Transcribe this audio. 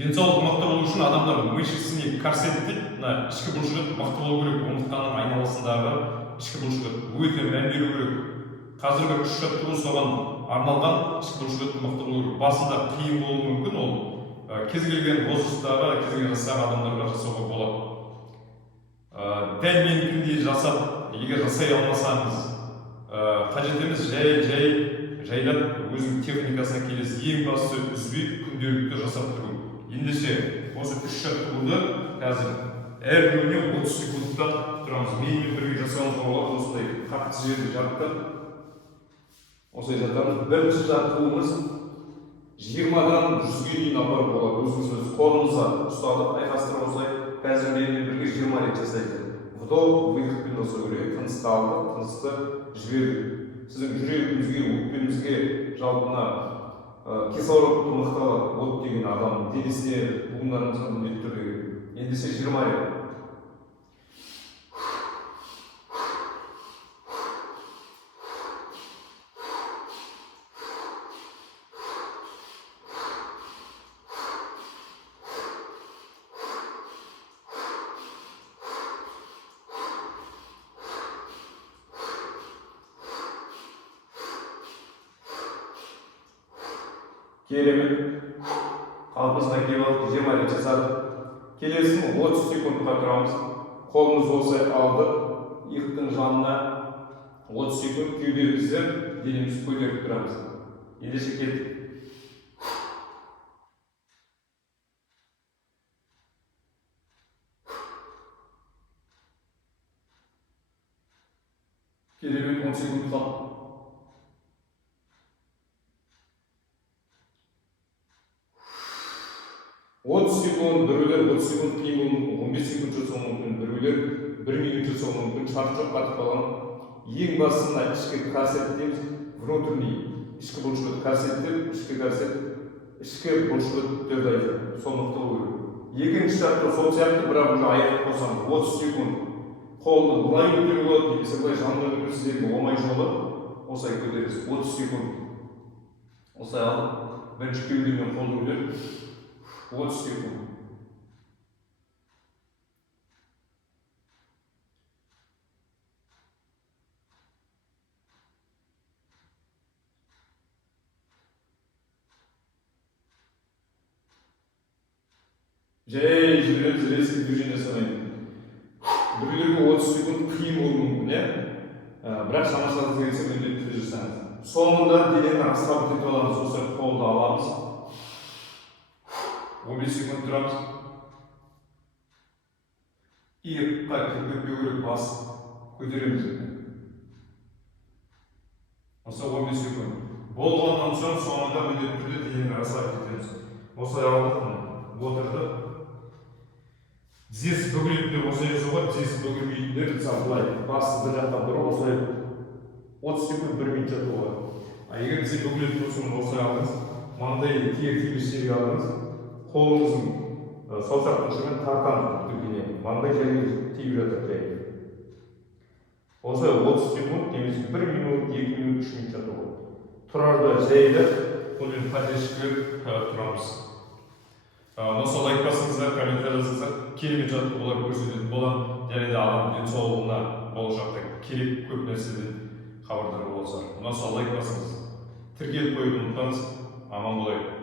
денсаулық мықты болу үшін адамдар мышечный корсет дейді, мына ішкі бұлшықет мықты болу керек, омыртқаның айналасындағы ішкі бұлшықет өте мән беру керек. Қазіргі үш жаттығу соған арналған, ішкі бұлшықетті мықты болу керек. Басында қиын болуы мүмкін, ол кез келген возрасттағы, кез келген жастағы адамдарға жасауға болады. Дәл менікіндей жасап, егер жасай алмасаңыз, қажет емес, жайлап өзінің техникасына келесі, ең бастысы үзбей күнделікті жасап тұру. Ендеше осы үш жаттығуды қазір әр күніне 30 секундтан тұрамыз. Менімен бірге жасауымызға болады. Осындай қатты жерді жаттық. Осылай жатамыз. Бірінші жаттығуымыз 20-дан 100-ге дейін апарып болады. Өзіңіз қолыңызға ұстатып, айқастырып осылай. Қазір менімен бірге 20 рет жасайды. Вдох, выдохпен жасау керек. Тынысты алды, тынысты жіберді. Сіздің жүрегіңізге, өкпеңізге жалпына кислородты мықталады. От деген адам денесіне буындарыңызға міндетті түрде керек. Ендеше 20 рет. Керемет. Қалпымызға келіп алып 20 рет жасадық. Келесін 30 секундқа тұрамыз. Қолымыз осылай алды. Иықтың жанына 30 секунд кеудемізді денеміз көтеріп тұрамыз. Ендеше кеттік. Керемет, 10 секунд қалды. 30 секунд, біреулер 30 секунд кейін болуы мүмкін, 15 секунд жасауы мүмкін, біреулер 1 минут жасауы мүмкін, шарт жоқ қатып қалған. Ең басында ішкі корсет дейміз, внутренний, ішкі бұлшықет корсет деп, ішкі корсет, ішкі бұлшықеттерді айтады, сол мықты болу керек. Екінші шарты сол сияқты, бірақ уже аяқты қосамыз, 30 секунд. Қолды былай көтеруге болады, немесе былай жанына көтерсіздерге оңай жолы, осылай көтересіз, 30 секунд. Осылай алып, бірінші кеудемен қолды көтеріп, 30 секунд. Жай жібереміз, резкий движение жасамайды. Біреулерге 30 секунд қиын болуы мүмкін, бірақ шамашылығыңыз келсе міндетті түрде жасаңыз. Соңында денені расслаб етіп аламыз, осылай қолды аламыз. 15 секунд тұрамыз. Иыққа көтермеу керек, бас көтереміз. Осы 15 секунд. Болғаннан соң соңында міндетті түрде денені расслаб етеміз. Осылай алдық, отырды. Тізесі бөгелетіндер осылай жасауға, тізесі бөгелмейтіндер былай басты бір жақтан бұрып осылай 30 секунд 1 минут жатуға. Егер тізе бөгелетін болса, осылай алыңыз. Маңдай тиек-тигіштерге алыңыз. Қолыңыздың саусақтың ұшымен тартамыз түгіне. Маңдай жерге тиіп жатыр жай. Осылай 30 секунд, немесе 1 минут, 2 минут, 3 минут жатуға. Тұрарды жайды, қолмен поддержкілеп тұрамыз. Осы лайк басыңыздар, комментарий жазыңыздар. Керемет жаттығулар көрсететін боламын. Және де адам денсаулығына болашақта керек көп нәрседен хабардар болсаңыздар. Осы лайк басыңыз. Тіркеліп қоюды ұмытпаңыз. Аман болайық.